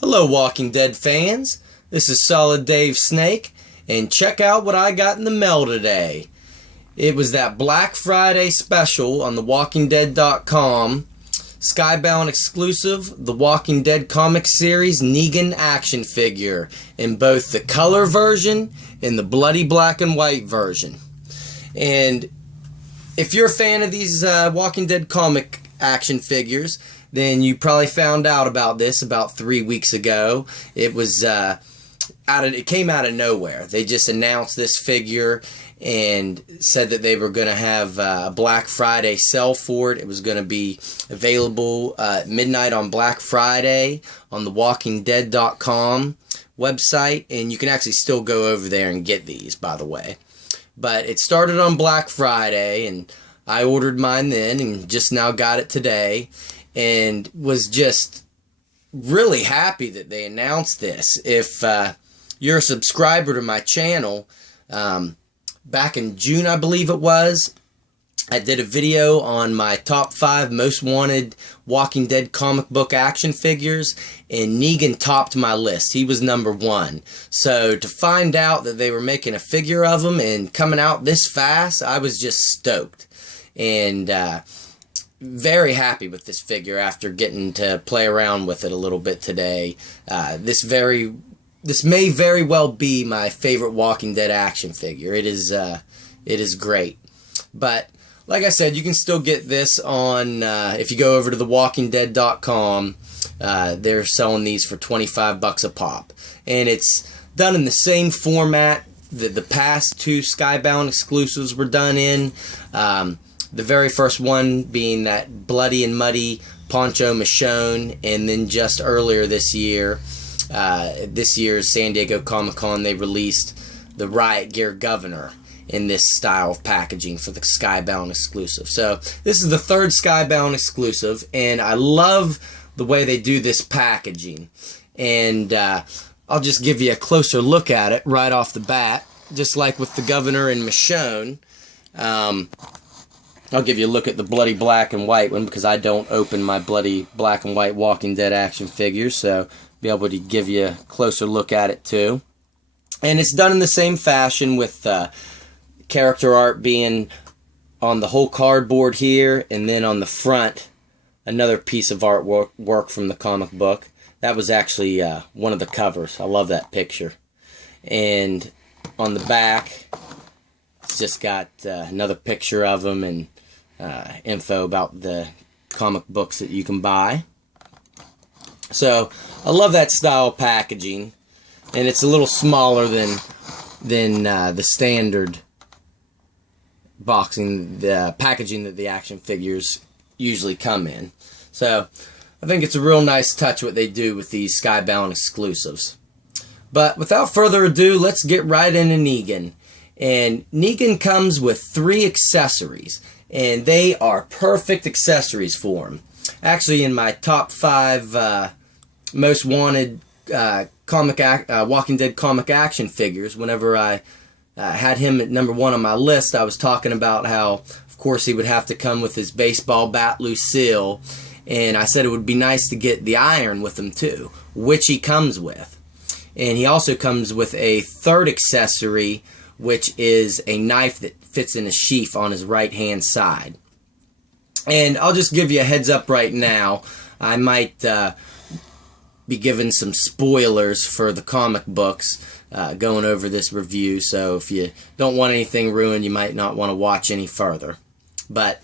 Hello Walking Dead fans, this is Solid Dave Snake, and check out what I got in the mail today. It was that Black Friday special on TheWalkingDead.com, Skybound exclusive, The Walking Dead comic series Negan action figure, in both the color version and the bloody black and white version. And if you're a fan of these Walking Dead comic action figures, then you probably found out about this about 3 weeks ago. It was it came out of nowhere. They just announced this figure and said that they were going to have a Black Friday sale for it. It was going to be available at midnight on Black Friday on the TheWalkingDead.com website, and you can actually still go over there and get these, by the way. But it started on Black Friday, and I ordered mine then and just now got it today, and was just really happy that they announced this. If you're a subscriber to my channel, back in June, I believe it was, I did a video on my top 5 most wanted Walking Dead comic book action figures, and Negan topped my list. He was number 1. So to find out that they were making a figure of him and coming out this fast, I was just stoked. And very happy with this figure after getting to play around with it a little bit today. This may very well be my favorite Walking Dead action figure. It is great. But like I said, you can still get this on, if you go over to TheWalkingDead.com, they're selling these for $25 a pop. And it's done in the same format that the past 2 Skybound exclusives were done in. The very first one being that bloody and muddy Poncho Michonne, and then just earlier this year, this year's San Diego Comic-Con, they released the Riot Gear Governor in this style of packaging for the Skybound exclusive. So this is the 3rd Skybound exclusive, and I love the way they do this packaging. And I'll just give you a closer look at it right off the bat, just like with the Governor and Michonne. I'll give you a look at the bloody black and white one, because I don't open my bloody black and white Walking Dead action figures, so be able to give you a closer look at it too. And it's done in the same fashion, with character art being on the whole cardboard here, and then on the front another piece of artwork from the comic book. That was actually one of the covers. I love that picture. And on the back, it's just got another picture of them and info about the comic books that you can buy. So I love that style of packaging, and it's a little smaller than the standard packaging that the action figures usually come in. So I think it's a real nice touch what they do with these Skybound exclusives. But without further ado, let's get right into Negan. And Negan comes with 3 accessories, and they are perfect accessories for him. Actually, in my top 5 most wanted Walking Dead comic action figures, whenever I had him at number 1 on my list, I was talking about how, of course, he would have to come with his baseball bat Lucille, and I said it would be nice to get the iron with him too, which he comes with. And he also comes with a 3rd accessory, which is a knife that fits in a sheath on his right-hand side. And I'll just give you a heads up right now. I might be giving some spoilers for the comic books going over this review, so if you don't want anything ruined, you might not want to watch any further. But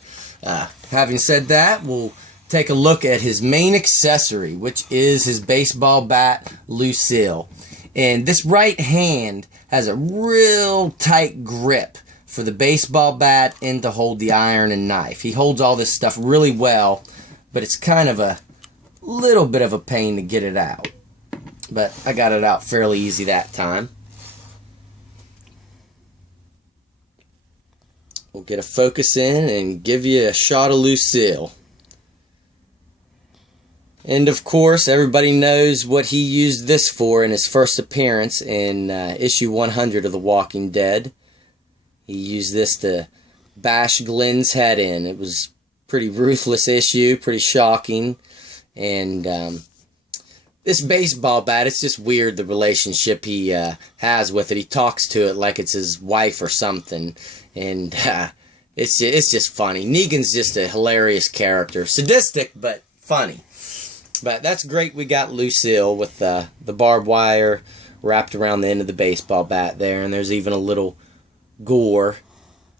having said that, we'll take a look at his main accessory, which is his baseball bat Lucille. And this right hand has a real tight grip for the baseball bat and to hold the iron and knife. He holds all this stuff really well, but it's kind of a little bit of a pain to get it out. But I got it out fairly easy that time. We'll get a focus in and give you a shot of Lucille. And of course, everybody knows what he used this for in his first appearance in issue 100 of The Walking Dead. He used this to bash Glenn's head in. It was a pretty ruthless issue, pretty shocking. And this baseball bat, it's just weird, the relationship he has with it. He talks to it like it's his wife or something, and it's just funny. Negan's just a hilarious character. Sadistic, but funny. But that's great. We got Lucille with the barbed wire wrapped around the end of the baseball bat there, and there's even a little gore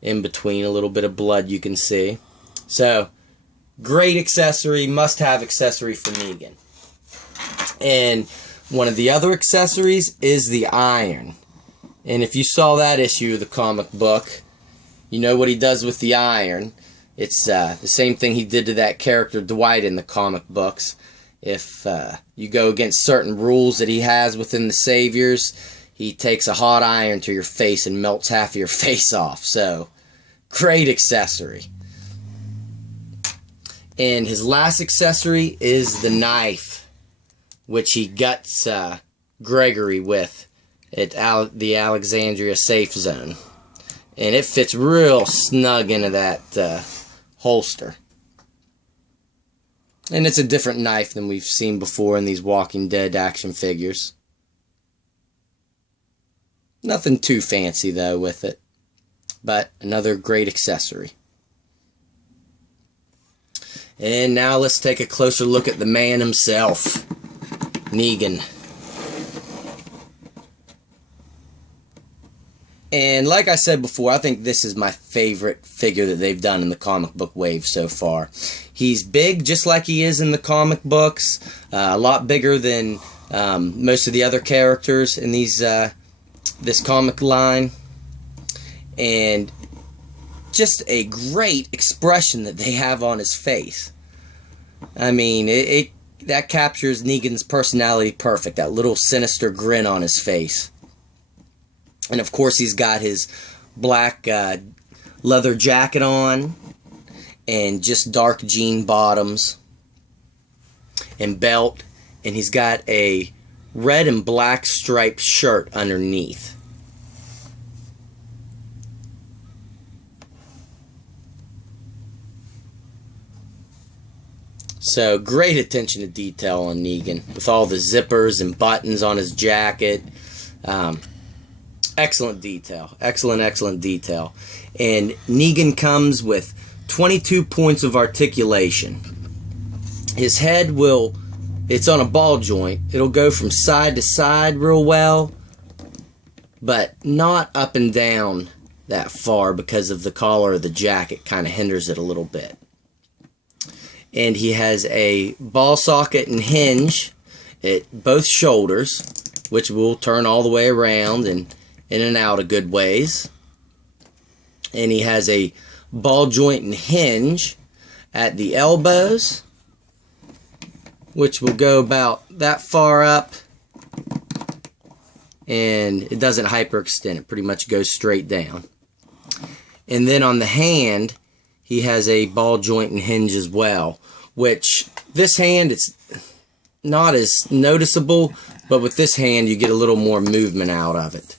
in between, a little bit of blood you can see. So, great accessory, must-have accessory for Negan. And one of the other accessories is the iron. And if you saw that issue of the comic book, you know what he does with the iron. It's the same thing he did to that character Dwight in the comic books. If you go against certain rules that he has within the Saviors, he takes a hot iron to your face and melts half of your face off. So, great accessory. And his last accessory is the knife, which he guts Gregory with at the Alexandria safe zone. And it fits real snug into that holster. And it's a different knife than we've seen before in these Walking Dead action figures. Nothing too fancy, though, with it. But another great accessory. And now let's take a closer look at the man himself, Negan. And like I said before, I think this is my favorite figure that they've done in the comic book wave so far. He's big, just like he is in the comic books. A lot bigger than most of the other characters in this comic line. And just a great expression that they have on his face. I mean, that captures Negan's personality perfect. That little sinister grin on his face. And of course he's got his black leather jacket on. And just dark jean bottoms. And belt. And he's got a red and black striped shirt underneath. So, great attention to detail on Negan, with all the zippers and buttons on his jacket. Excellent detail. Excellent detail. And Negan comes with 22 points of articulation. His head it's on a ball joint. It'll go from side to side real well, but not up and down that far because of the collar of the jacket. Kind of hinders it a little bit. And he has a ball socket and hinge at both shoulders, which will turn all the way around and in and out a good ways. And he has a ball joint and hinge at the elbows, which will go about that far up. And it doesn't hyperextend. It pretty much goes straight down. And then on the hand, he has a ball joint and hinge as well, which this hand, it's not as noticeable, but with this hand you get a little more movement out of it.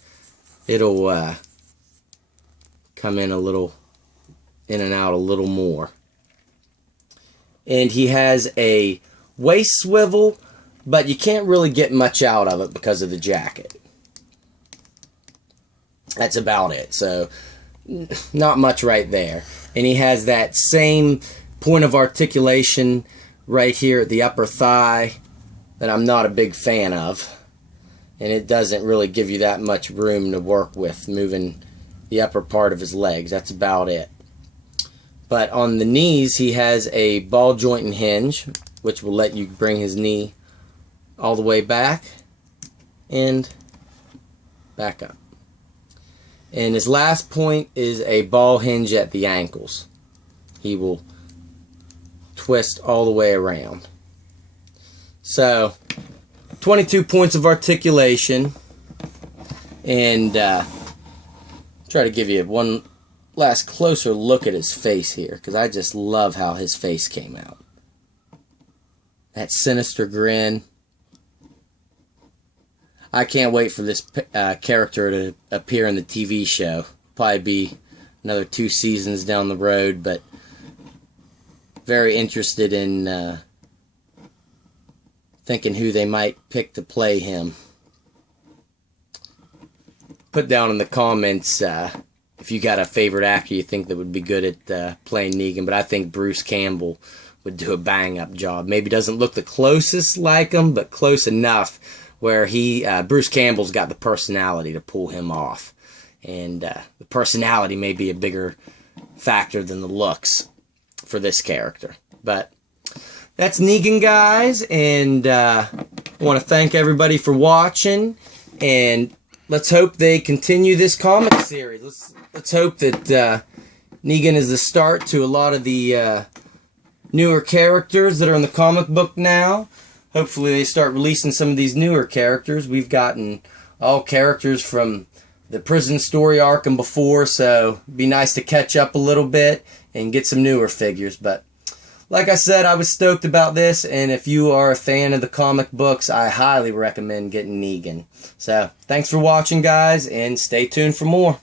It'll come in and out a little more. And he has a waist swivel, but you can't really get much out of it because of the jacket. That's about it. So, not much right there. And he has that same point of articulation right here at the upper thigh that I'm not a big fan of. And it doesn't really give you that much room to work with moving the upper part of his legs. That's about it. But on the knees, he has a ball joint and hinge, which will let you bring his knee all the way back and back up. And his last point is a ball hinge at the ankles. He will twist all the way around. So, 22 points of articulation. And try to give you one last closer look at his face here, because I just love how his face came out. That sinister grin. I can't wait for this character to appear in the TV show. Probably be another 2 seasons down the road, but very interested in thinking who they might pick to play him. Put down in the comments if you got a favorite actor you think that would be good at playing Negan. But I think Bruce Campbell would do a bang-up job. Maybe doesn't look the closest like him, but close enough where Bruce Campbell's got the personality to pull him off. And the personality may be a bigger factor than the looks for this character. But that's Negan, guys, and I want to thank everybody for watching, and let's hope they continue this comic series. Let's hope that Negan is the start to a lot of the newer characters that are in the comic book now. Hopefully they start releasing some of these newer characters. We've gotten all characters from the prison story arc and before, so it'd be nice to catch up a little bit and get some newer figures. But like I said, I was stoked about this, and if you are a fan of the comic books, I highly recommend getting Negan. So, thanks for watching, guys, and stay tuned for more.